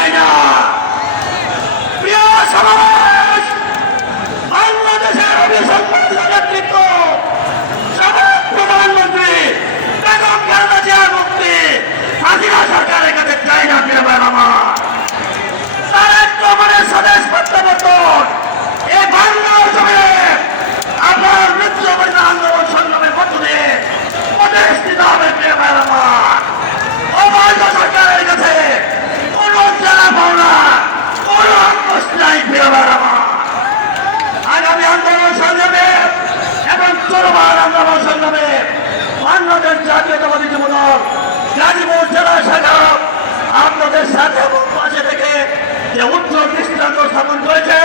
চাই না। প্রিয় সমাজ, বাংলাদেশের অভিসম্পাদিত নেতৃত্ব সাবেক প্রধানমন্ত্রী বেগম খালেদা জিয়ার মুক্তি হাসিনা সরকারের কাছে চাই না। প্রিয় ভাই আমার, তারেক রহমানের স্বদেশ প্রত্যাবর্তন এই বাংলার জমিনে আপনার মৃত্যু পরিমাণ আন্দোলন সংগ্রামের মধ্য দিয়ে প্রতিষ্ঠিত হবে। প্রিয় ভাই আমার, অবৈধ সরকারের কাছে কোন জানা পাওনা কোন আক্রোশ নাই। প্রিয় ভাই আমার, আগামী আন্দোলন সংগ্রামে এবং চলমান আন্দোলন সংগ্রামে বাংলাদেশ জাতীয়তাবাদী যুবদল গাজীপুর জেলা শাখা আপনাদের সাথে এবং পাশে থেকে যে উচ্চ দৃষ্টান্ত স্থাপন করেছে